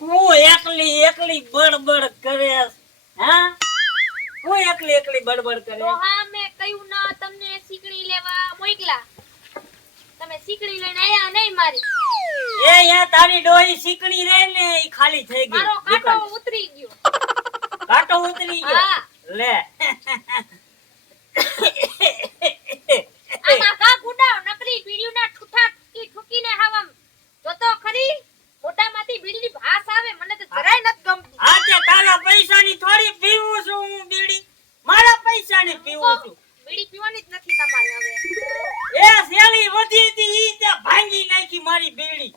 હું એકલી એકલી બડબડ કરે હા હું એકલી એકલી બડબડ કરે તો હા મેં કહ્યું ના તમને શીકડી લેવા મોકલા તમે શીકડી લઈને આયા નહીં મારી એ યા તારી ડોહી શીકણી રે ને ઈ ખાલી થઈ ગઈ મારો કાંટો ઉતરી ગયો કાંટો ઉતરી ગયો હા લે આમાં કા ગુડાવ નકરી બીડીના ઠુઠા ઠુકીને હાવમ જોતો ખરી મોટામાંથી બીડીની ભાસ આવે મને તો જરાય નત ગમતી આ તે તારા પૈસાની થોડી પીવું છું હું બીડી મારા પૈસાની પીવું છું બીડી પીવાની જ નથી તમારે હવે એ સેલી વધી હતી ઈ તે ભાંગી નાખી મારી બીડી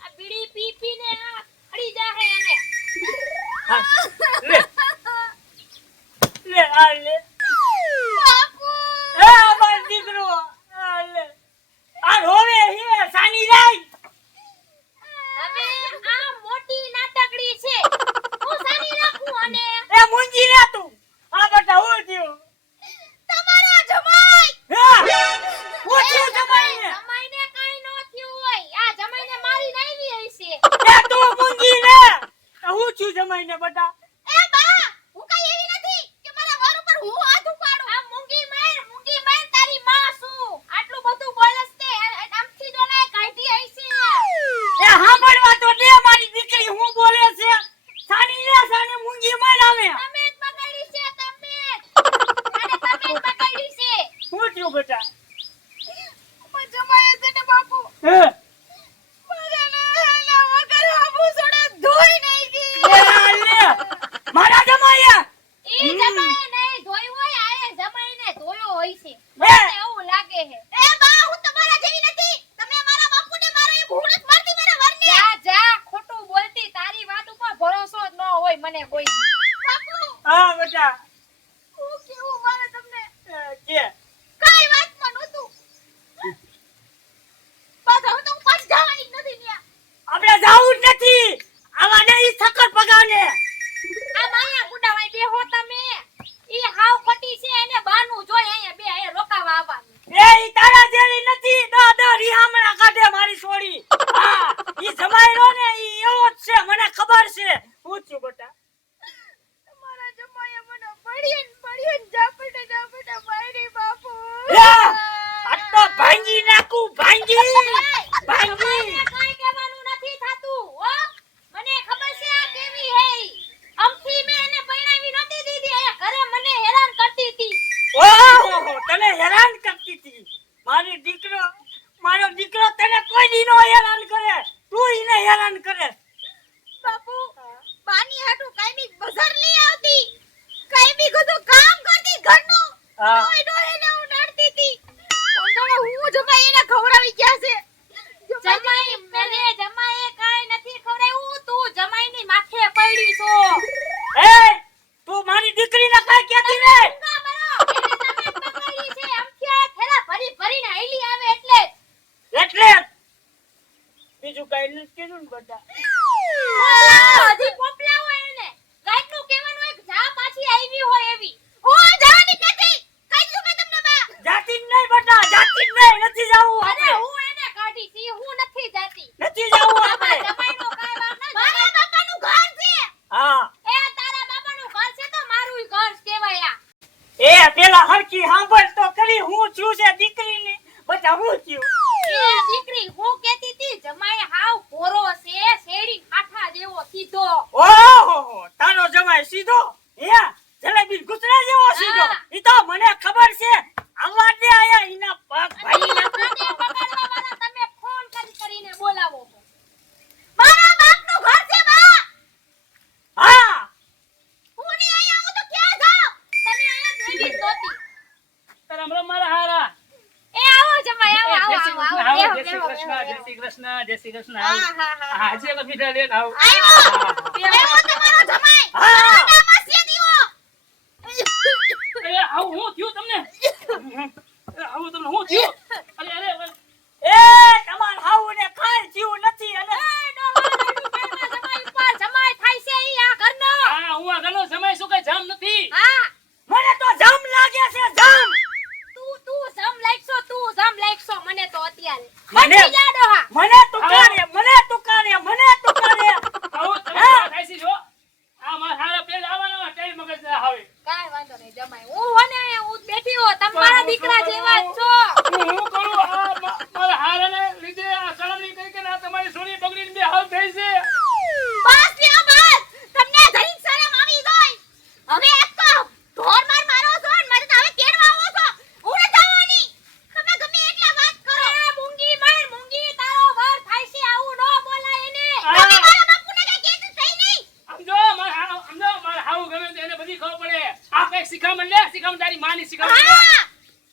આ બીડી પી પીને આ ખડી જાહે એને હા, લે લે આ લે બાપુ એ અમાર દીકરો આ લે આ રોવે હે સાની રાઈ હવે આ મોટી નાટકડી છે હું સાની રાખું અને એ મુંજી લે તું આ બેટા હું થયો તમારા જમાઈ હા હું થયો જમાઈને જમાઈને કાઈ નો થયું હોય આ જમાઈને મારી નાવી હશે એ તું મુંજી લે હું છું જમાઈને બેટા એ બા હું કઈ એવી નથી કે મારા વર ઉપર હું હાથ ઉપાડું આ મૂંગી માર તારી માં છું આટલું બધું બોલસ તે આમથી ડોલાય કાઢી હશે એ સાંભળવા તો દે મારી દીકરી હું બોલે છે સાની લે સાને મુંજી માર આવે તમે જ બગાડી છે તમે જ બગાડી છે હું થયો બેટા પણ જમાય છે ને બાપુ હે મારા જમાયા ઈ જમાય નહીં ધોઈ હોય આયે જમાઈને ધોયો હોય છે હે? મને એવું લાગે છે એ બા હું તમારા જેવી નથી તમે મારા બાપુને મારો એ ભૂલ જ મારતી મારા વરને જા જા ખોટું બોલતી તારી વાત ઉપર ભરોસો જ ન હોય મને કોઈ બાપુ હા બેટા હું કેવું મારે તમને કે કાઈ વાતમાં નહોતું પાછા હું તો પાછ જવાની જ નથી ન્યા આપણે જાવું જ નથી આવા ને ઈ થકર પગાને આ માયા ગુડાવાઈ બેહો તમે ઈ હાવ ખોટી છે એને બાનું જોઈ અહીંયા બે અહીંયા રોકાવા આવવાનું એ ઈ તારા જેવી નથી દાદા રીહામણા કાઢે મારી છોડી હા ઈ જમાઈરો ને ઈ એવો જ છે મને ખબર છે હું છું બેટા તમારા જમાયા મને પડ્યો જાપડે મારી બાપુ આટલો ભાંગી નાખું ભાંગી કાઈ કહેવાનું નથી થાતું હો મને ખબર છે આ કેવી હે અમથી મે એને પરણાવી નતી દીધી એ ઘરે મને હેરાન કરતી હતી ઓહો તને હેરાન કરતી હતી મારો દીકરો તને કોઈ દી નો હેરાન કરે તું ઈને હેરાન કરે બાપુ પાણી હાટુ કાઈમી બજાર લઈ આવતી કાઈમી બધું કામ કરતી ઘરનું હા. ડોય ને હું નડતી હતી કોંદોને હું જમાઈ એને ખવડાવી ગયા છે જમાઈ મેને જમાઈએ કાઈ નથી ખવડાવ્યું તું જમાઈની માથે પડી છો એ તું મારી દીકરીને કાઈ કહેતી ને એટલે બીજું કાઈ નથી કીધું ને બેટા જાતી જ નહીં બેટા જાતી જ નહીં નથી જાવું આપણે નથી જાવું આપણે હા એ પેલા હરકી સાંભળ તો કરી હું છું છે દીકરીની બેટા હું છું ઓહો તારો જમાઈ સીધો હે જલેબી ગુસરા જેવો સીધો હા. ઈ તો મને ખબર છે આવા દે આયા ઈના પગ ભાઈ તમે ફોન કરીને બોલાવો મારા બાપનું ઘર છે બા હા હું ની આયા હું તો ક્યાં જાઉં તમે આયા દેવી નોતી રામ રામ મારા હારા એ આવો જમાઈ આવો જય શ્રી આવો કૃષ્ણ, આવો આવો, જય શ્રી કૃષ્ણ, જય શ્રી કૃષ્ણ, જય શ્રી કૃષ્ણ, આવો. હા. હા, હજી એક મીઠા લઈને આવો. આવ્યો હા. એવો તમારો જમાઈ હા. મોઢામાં છે દીવો એ, આવું હું થયું તમને? એ, આવું તમને હું થયું? અરે, એ તમાર હાઉને કાઈ જીવ નથી અને જમાઈ થાય છે ઈ આ ઘરનો હા, હું આ ઘરનો સમય શું કઈ જામ નથી. હા મને તો જામ લાગે છે જામ તું જમ લાગશો મને તો અત્યારે મને હટી જા ડોહા મને તુકારે મને તુકારે મને તુકારે આવો થઈ છે. બસ લ્યો બસ. તમને જરીક શરમ આવી જાય. હવે એક તો ઢોર મારો છો ને મને તો હવે કેડવા આવો છો. હું ન જવાની. તમે ગમે એટલા વાત કરો. એ મૂંગી માર મૂંગી તારો વર થાય છે આવું ન બોલાય એને. તમે મારા બાપુને કઈ કીધું થઈ નહીં. સમજો મારા હાવ ગમે તો એને બધી ખબર પડે. આ કઈક શીખામણ લે, શીખામણ તારી માની શીખામણ લે. હા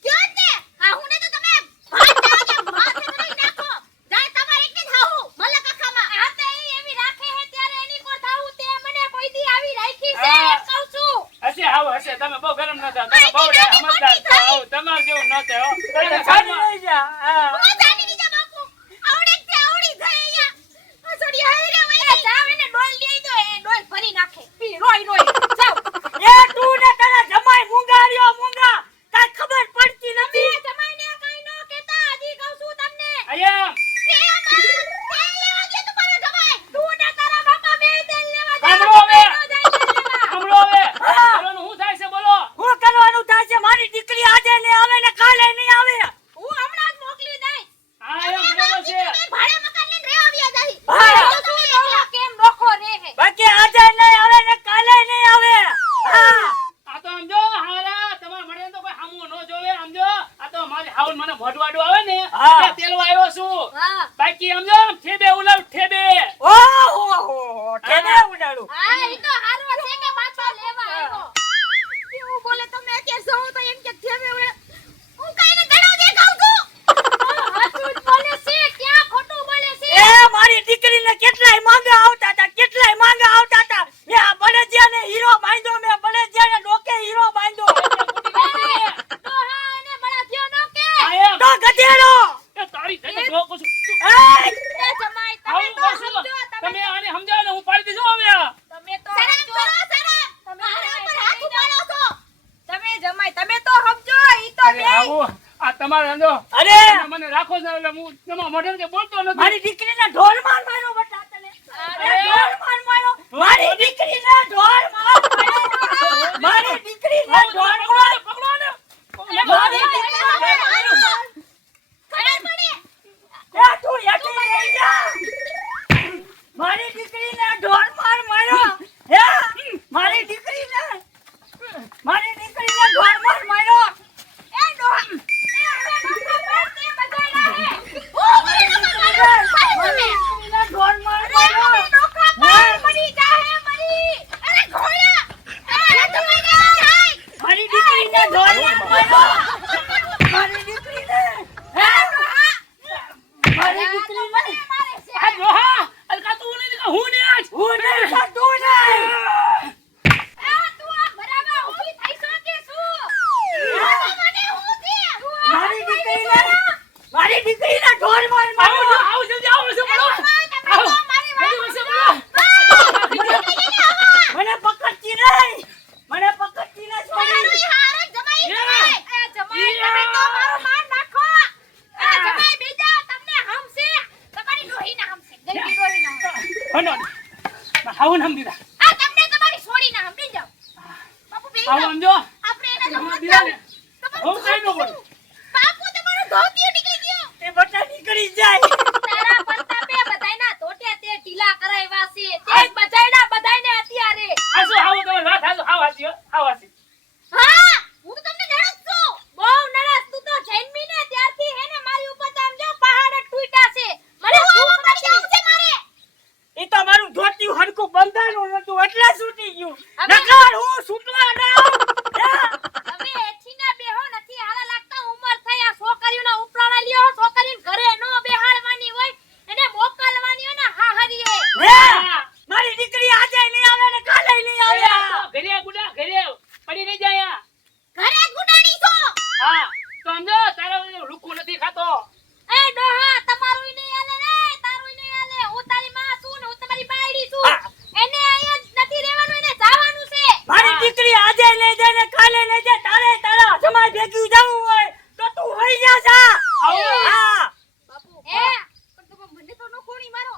ક્યો ને આ હું ને તો તમે ભાત જાવ કે માથે કરી નાખો. જાય તમારે એકને જ હાવું મલક આખામાં. આ તો ઈ એવી રાખે હે ત્યારે એની કોર થાવું તે મને કોઈ દી આવી રાખી છે એમ કહું છું. હશે હાવ હશે. તમે બહુ ગરમ ન થાવ. તમે બહુ સમજદાર છો. હાવ તમાર જેવું ન થાય હો. તમે ચાલી લઈ જા હા. હું જાની લીધા બાપુ. આવડે છે આવડી જાય અહીંયા. આ છોડી હાય રે વઈ જાવ એને ડોલ લઈ દો એ ડોલ ભરી નાખે. પી રોઈ રોઈ જાવ. એ તું ને તારા જમાઈ મૂંગાર્યો મૂંગા કાઈ ખબર પડતી નથી. જમાઈને કાઈ ન કહેતા હજી કહું છું તમને. અહીંયા સાંભળો હવે. સાંભળો હવે. બોલોનું શું થાય છે બોલો. હું કરવાનું થાય છે મારી દીકરી આજે ને આવે ને કાલે નહીં આવે. હા એમ બરાબર છે. બાકી આજે નહીં આવે ને કાલે નહીં આવે. હા આ તો સમજો હારા તમાર મને તો કોઈ હામું ન જોવે સમજો. આ તો મારી હાઉન મને ભોડવાડું આવે ને હા. એટલે તેલવા આવ્યો છું. બાકી સમજો ઠેબે ઉલાવ ઠેબે. ઓહો ઠેને ઉડાડું. એ મારી દીકરીને કેટલાય માંગા આવતા હતા કેટલાય માંગા આવતા હતા. મેં આ બળદિયાને હીરો બાંધ્યો મેં બળદિયાને ડોકે હીરો બાંધ્યો. આ એમ. તો ગધેડો એ તારી થઈને ઢોકો છું. એ આવું કરશું તો તમે આને સમજાવો ને હું પાડી દેજો હવે. અરે આવું આ તમારે સમજો. અરે તમે મને રાખો છો એટલે હું તમારા મોઢે કે બોલતો નથી. મારી દીકરીને ઢોર માર માર્યો બટા તને. ઢોર માર માર્યો. મારી દીકરીને ઢોર માર માર્યો. મારી દીકરીને ઢોર માર પકડો ને. મારી દીકરીને ઢોર માર્યો. એ તું યાદી લઈ જા. મારી દીકરીને ઢોર માર માર્યો. હે મારી દીકરીને ઢોર માર માર્યો. દીકરીને ઢોર માર માર્યો. મારી દીકરીને ઢોર માર માર્યો. મારી દીકરીને હે મારી દીકરીને આ ડોહા અલકા તું નહીં કે હું ને આજ. હું નહીં તું નહીં. મારી દીકરીને ઢોર માર આવો માર્યો. આવો જલ્દી આવો છે બોલો. આવો જલ્દી છે બોલો. મને પકડતી નહીં. મને પકડતી નહીં છોડી. હનો આવો નામ દીધા. આવો સમજો. તમારા દીરાને હું કઈ ન બોલું. એ બટા નીકળી જાય. તારા પ્રતાપે બધાયના ધોટે તે ઢીલા કરાવ્યા છે. તે જ બચાયડા બધાયને અત્યારે. આ શું આવો તમારી વાત આવો હાસી હો હાસી. હા હું તો તમને નરસ છું. બહુ નરસ તું તો જન્મી ને ત્યારથી હે ને મારી ઉપર તો આમ જો પહાડ જ તૂટ્યા છે. મને શું પડી જાવ છે મારે. એ તો મારું ધોતિયું હરખું બંધાણું નતું એટલે છૂટી ગયું. હવે- નકર હું છૂટવા ના. હવે એઠીના બેહો નથી હાલા લાગતા ઉંમર થઈ આ છોકરીઓના ઉપરાણા લ્યો છોકરીને ઘરે નો બેહાડવાની હોય એને મોકલવાની હોય ને હા હરીએ. હે મારી દીકરી આજે નહીં આવે ને કાલે નહીં આવે. ઘરે ગુડા ઘરે પડી નહીં જાય. ઘરે જ ગુડાણી છો. હા તો સમજો તારા લુકુ નથી ખાતો. એ ડોહા તમારું નહીં આલે રે તારું નહીં આલે. હું તારી માં છું ને હું તમારી બાયડી છું. હા. એને અહીંયા જ નથી રહેવાનું એને જવાનું છે. મારી દીકરી આજે નહીં જાય ને કાલે નહીં જાય. તારે તારા જમાઈ ભેગી જવું હોય તો તું હોઈ જા જા. હા બાપુ પણ તમે મને તો નો કોણી મારો.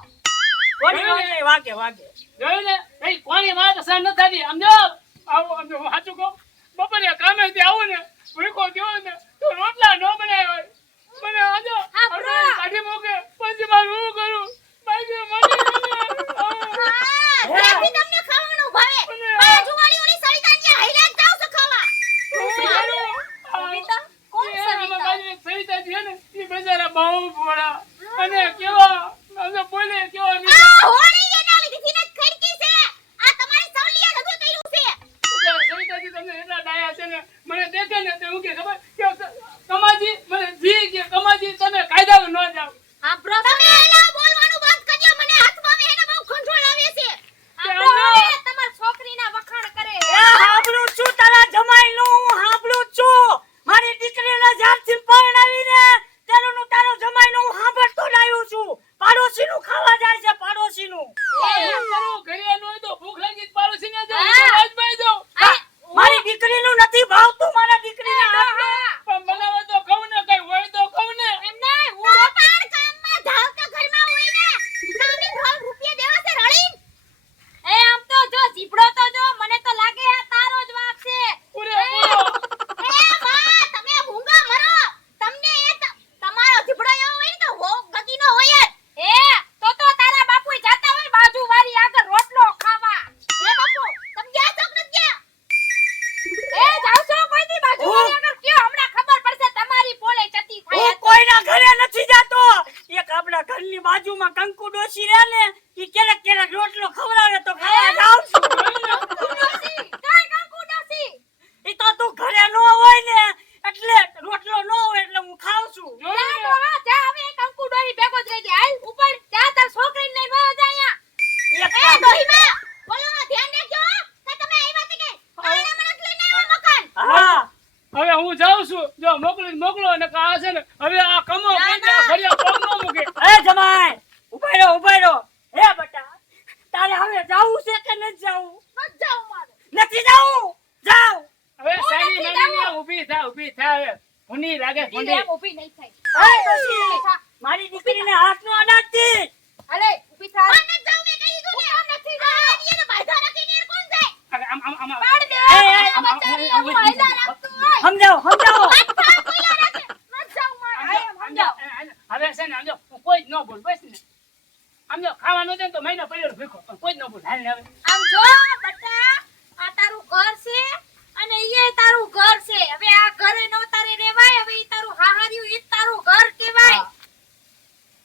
કોની વાગે વાગે. જોયું ને એ કોની વાત સહન ન થતી સમજો. આવો સમજો હું સાચું કહું. બપોરે કામેથી આવું ને ભૂખો થયો ને તો રોટલા ન બનાવ્યા હોય. મને આજો હા, કાઢી મૂકે પછી મારું શું કરું બાકી મને રોટલો ખવડાવે તો ખાવા જાઉં છું. કંકુ ડોસી, કાંઈ કંકુ ડોસી. ઈ તો તું ઘરે ન હોય ને એટલે રોટલો ન હોય એટલે હું ખાઉં છું. જા તો હા, જા હવે એ કંકુ ડોહી ભેગો જ રહેજે. હાલ ઉપર જા તાર છોકરીને લઈને વયો જા અહીંયા. એક એ કામ. ડોહીમાં, બોલોમાં ધ્યાન રાખજો હો. કે તમે આવ્યા તે કે પાણા મણક લઈને આવ્યા મકાન. હા હવે હું જાઉં છું. જો મોકલો ને આ છે ને હવે આ કમો ના, પૈસા ના. ફરિયા પગ ન મૂકે. એ જમાઈ ઉભા રહો. હે બટા તારે હવે જાવું છે કે નથી જાવું? મત જાઓ મારે. નથી જાવું. જાવ. હવે હું સાની નથી નાની જાવું. ઊભી થા હવે. ભૂંડી લાગે ઈ ભૂંડી. એમ ઊભી નહીં થાય. એ ડોશી, મારી દીકરીને હાથ નો અડાડતી. હાલે ઊભી થા. મને જાવ મેં કહી દીધું ને. આમ નથી જાવ. એને બાંધા રાખીને એ કોણ જાય? અરે આમ પાડ દે. એ, આ બચારી આવું હાયલા રાખતું હોય. સમજાવો. મત જાવ મારે. આમ જાવ. હવે છે ને સમજો હું કોઈ જ ન બોલ બસ ને સમજો ખાવાનું છે ને તો મહિનો પડ્યો ભીખો પણ કોઈ જ ન બોલ હાલ ને હવે આમ જો બટા, આ તારું ઘર છે અને ઈ તારું ઘર છે. હવે આ ઘરે નો તારે રહેવાય. હવે ઈ તારું હાહાર્યું, ઈ તારું ઘર કહેવાય.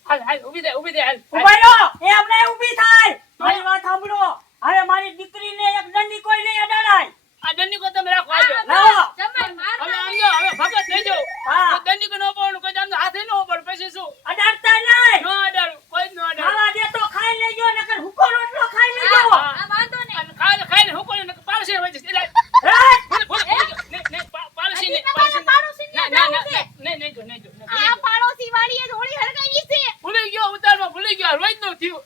હાલ ઊભી દે હાલ ઉભા રહો. એ હમણાં ઊભી થાય. મારી વાત સાંભળો. હવે મારી દીકરીને એક દંડી કોઈ નહીં અડાડાય. આ દંડી કો તમે રાખો આવ્યો લાવો. જમાઈ માર હવે સમજો હવે ભગત થઈ જાવ હા. તો દંડી કો ન પડવાનું કોઈ તમને હાથે ન પડે પછી શું અડાડતા નહીં. ન અડાડું કોઈ જ ન અડાડું ખાવા દે તો ખાઈ લેજો નકર હુકો રોટલો ખાઈ લેજો. આ વાંધો નહીં. અને ખાઈને હું કોઈ પાડશે હોય છે એટલે હે? પાડશે હજી ને તમારે પાડોશીને જાવું છે. નહીં જો આ પાડોશી વાળીએ હોળી હળગાવી છે. ભૂલી ગયો ઉતારમાં ભૂલી ગયો રોજ નું થયું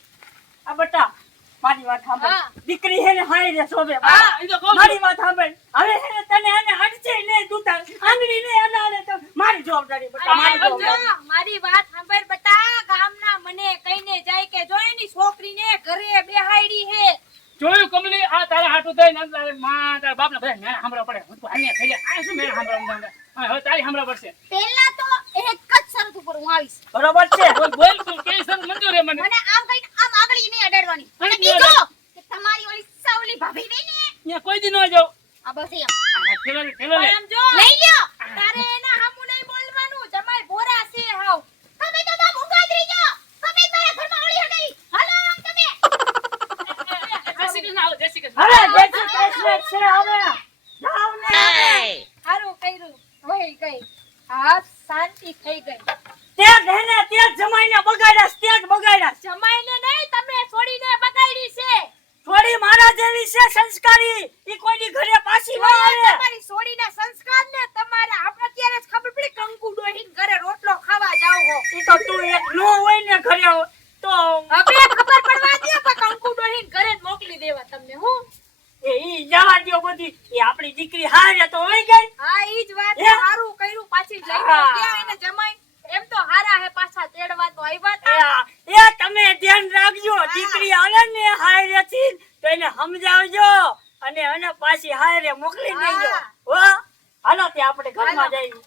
આ બટા મારી વાત સાંભળ. હા. દીકરી હે ને હાય રે શોભે. હા એ તો કહું છું મારી વાત સાંભળ. હવે હે ને તને એને અડચે ને દુતા આંગળી ને અડાડે તો મારી જવાબદારી બટા મારી હા, જવાબદારી. સમજો, મારી વાત સાંભળ બટા. ગામના મને કહીને જાય કે જો એની છોકરીને ઘરે બેહાડી હે. જોયું કમલી આ તારા હાટું થઈ ને તારે માં તારા બાપને બધા મેં સાંભળવા પડે હું તો હાલ્યા થઈ જાય આ શું મેં સાંભળવા હવે તારી સાંભળવા પડશે પહેલા તો એક જ શરત ઉપર હું આવીશ. બરોબર છે. બોલ તું કે સર મંજૂર હે મને મને આમ કઈ આમ આગળ નહીં અડાડવાની. અને નહીં બીજો અડાડ. કે તમારી ઓલી સાવલી ભાભી રહી ને અહીંયા કોઈ દી ન જાવ આ બસ એમ. ઠેલો લે પણ આમ જો લઈ લ્યો. તારે એના હામું નહીં બોલવાનું. જમાઈ ભોરા છે હાવ. તમે તો બાપ ઊંઘા જ રહી જાઓ. તમે જ મારા ઘરમાં ઓળી હડાઈ. હાલો આમ તમે. જય શ્રી કૃષ્ણ આવો જય શ્રી કૃષ્ણ હવે જેસી કેસલેટ છે હવે. જાવ ને હવે. હારું કર્યું. વહી ગઈ. હા શાંતિ થઈ ગઈ. તે ઘેને તે જમાઈને બગાડ્યા તે જ બગાડ્યા. જમાઈને નહીં તમે છોડીને બગાડી છે. થોડી મારા જેવી છે સંસ્કારી. ઈ કોઈની ઘરે પાછી ન આવે. તમારી છોડીના સંસ્કારને તમારે આપણે અત્યારે જ ખબર પડી કંકુ ડોહીને ઘરે રોટલો ખાવા જાવ હો. ઈ તો તું એક નો હોય ને ઘરે તો હવે ખબર પડવા દે કે કંકુ ડોહીને ઘરે જ મોકલી દેવા તમને હું. એ ઈ જવા દ્યો બધી. એ આપણી દીકરી હારે તો હોય ગઈ. હા ઈ જ વાત હે? છે. હારું કર્યું પાછી લઈ હા. ગયા એને જમાઈ. એમ તો હારા હે પાછા તેડવા તો આવ્યા એ તા. એ તમે ધ્યાન રાખજો. દીકરી આવે ને હારે થી તો એને સમજાવજો અને એને પાછી હારે મોકલી દેજો. હા. હો હાલો તે આપણે ઘરમાં હાલો. જઈએ.